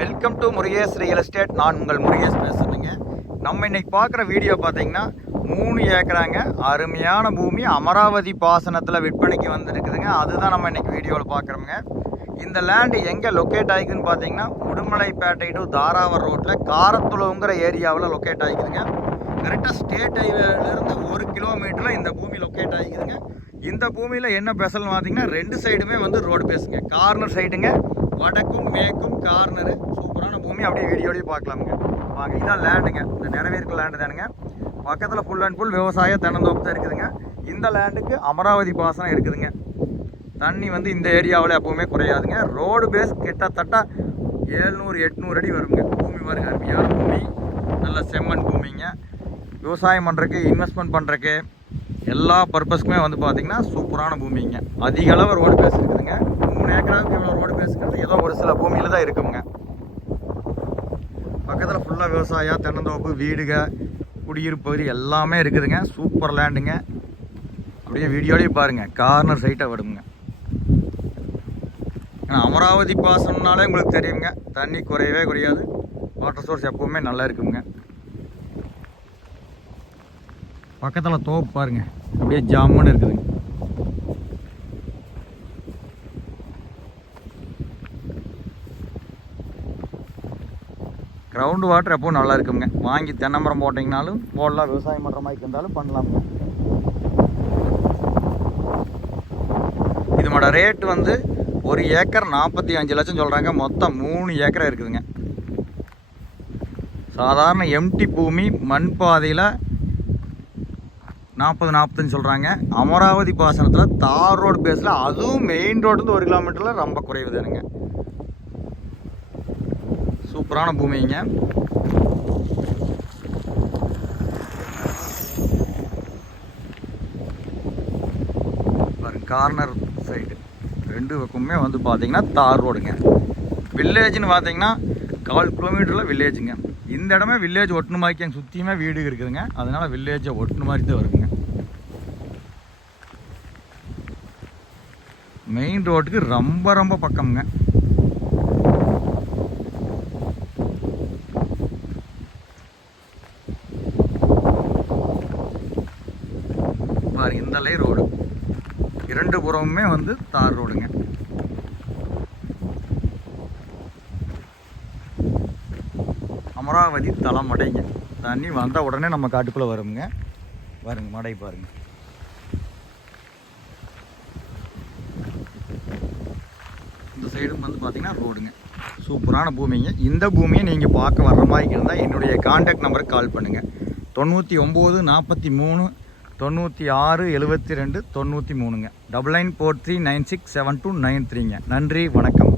Welcome to Murugesh real estate நான் உங்கள் முருகேஷ் பேசுகிறேங்க நம்ம இன்னைக்கு பார்க்குற வீடியோ பார்த்தீங்கன்னா மூணு ஏக்கராங்க. அருமையான பூமி. அமராவதி பாசனத்தில் விற்பனைக்கு வந்துருக்குதுங்க. அதுதான் நம்ம இன்னைக்கு வீடியோவில் பார்க்குறோங்க இந்த லேண்டு எங்கே லொக்கேட் ஆகிக்குதுன்னு பார்த்தீங்கன்னா உடுமலைப்பேட்டை டு தாராவர் ரோட்டில் காரத்துளவுங்கிற ஏரியாவில் லொக்கேட் ஆகிக்குதுங்க. கரெக்டாக ஸ்டேட் ஹைவேலேருந்து ஒரு கிலோமீட்டரில் இந்த பூமி லொக்கேட் ஆகிக்குதுங்க. இந்த பூமியில் என்ன ஸ்பெஷல்னு பார்த்தீங்கன்னா ரெண்டு சைடுமே வந்து ரோடு பேசுங்க கார்னர் சைடுங்க வடக்கும் மேற்கும் கார்னரு சூப்பரான பூமி. அப்படியே வீடியோடய பார்க்கலாமுங்க வாங்க இதான் லேண்டுங்க இந்த நிறைவேற்க லேண்டு தானுங்க. பக்கத்தில் ஃபுல் அண்ட் ஃபுல் விவசாய தென்னந்தோப்பு தான் இருக்குதுங்க. இந்த லேண்டுக்கு அமராவதி பாசனம் இருக்குதுங்க. தண்ணி வந்து இந்த ஏரியாவில் எப்பவுமே குறையாதுங்க. ரோடு பேஸ் கிட்டத்தட்ட ஏழ்நூறு எட்நூறு அடி வருங்க. பூமி வருங்க அருமையான பூமி. நல்ல செம்மண் பூமிங்க. விவசாயம் பண்ணுறக்கு இன்வெஸ்ட்மெண்ட் பண்ணுறக்கு எல்லா பர்பஸ்க்குமே வந்து பார்த்திங்கன்னா சூப்பரான பூமிங்க அதிக அளவு ரோடு பேஸ் இருக்குதுங்க. மூணு ஏக்கராவுக்கு இவ்வளோ ரோடு பேஸுங்கிறது ஏதோ ஒரு சில பூமியில் தான் இருக்குங்க. பக்கத்தில் ஃபுல்லாக விவசாயம் தென்னந்தோப்பு வீடுக குடியிருப்பு பகுதி எல்லாமே இருக்குதுங்க. சூப்பர் லேண்டுங்க அப்படியே வீடியோலேயே பாருங்கள் கார்னர் சைட்டாக விடுங்க ஏன்னா அமராவதி பாசனம்னாலே உங்களுக்கு தெரியுங்க. தண்ணி குறையவே குறையாது. வாட்டர் சோர்ஸ் எப்பவுமே நல்லா இருக்குங்க. பக்கத்தில் தோப்பு பாருங்க. அப்படியே ஜாமுன்னு இருக்குதுங்க கிரவுண்ட் வாட்டர் எப்பவும் நல்லா இருக்குங்க. வாங்கி தென்னமரம் போட்டிங்கனாலும் போடலாம். விவசாயம் பண்ணுற மாதிரி இருந்தாலும் பண்ணலாம். இதோட ரேட் வந்து ஒரு ஏக்கர் நாற்பத்தி அஞ்சு லட்சம் சொல்கிறாங்க மொத்தம் மூணு ஏக்கர் இருக்குதுங்க. சாதாரண எம்டி பூமி மண் பாதையில் நாற்பது நாற்பத்தஞ்சு சொல்கிறாங்க அமராவதி பாசனத்தில் தார் ரோடு பேஸில் அதுவும் மெயின் ரோடுலேருந்து ஒரு கிலோமீட்டரில் ரொம்ப குறைவு தானுங்க. சூப்பரான பூமிங்க. கார்னர் சைடு ரெண்டு பக்கமுமே வந்து பார்த்தீங்கன்னா தார் ரோடுங்க. வில்லேஜ்னு பார்த்தீங்கன்னா கால் கிலோமீட்டரில் வில்லேஜுங்க இந்த இடமே வில்லேஜ் ஒட்டுன மாதிரி எங்கள் சுற்றியுமே வீடு இருக்குதுங்க. அதனால் வில்லேஜை ஒட்டுன மாதிரி தான் வருங்க மெயின் ரோட்டுக்கு ரொம்ப ரொம்ப பக்கம்ங்க. பாருங்க இந்த லை ரோடு இரண்டு புறமுமே வந்து தார் ரோடுங்க அமராவதி தலை மடைங்க தண்ணி வந்த உடனே நம்ம காட்டுக்குள்ளே வருங்க. பாருங்க மடை பாருங்க. இந்த சைடும் வந்து பார்த்தீங்கன்னா ரோடுங்க. சூப்பரான பூமிங்க. இந்த பூமியை நீங்கள் பார்க்க வர்ற மாதிரி இருந்தால் என்னுடைய காண்டாக்ட் நம்பருக்கு கால் பண்ணுங்கள் தொண்ணூற்றி ஒம்பது நாற்பத்தி மூணு தொண்ணூற்றி ஆறு எழுபத்தி ரெண்டு தொண்ணூற்றி மூணுங்க. Double nine four three nine six seven two nine த்ரீங்க நன்றி வணக்கம்.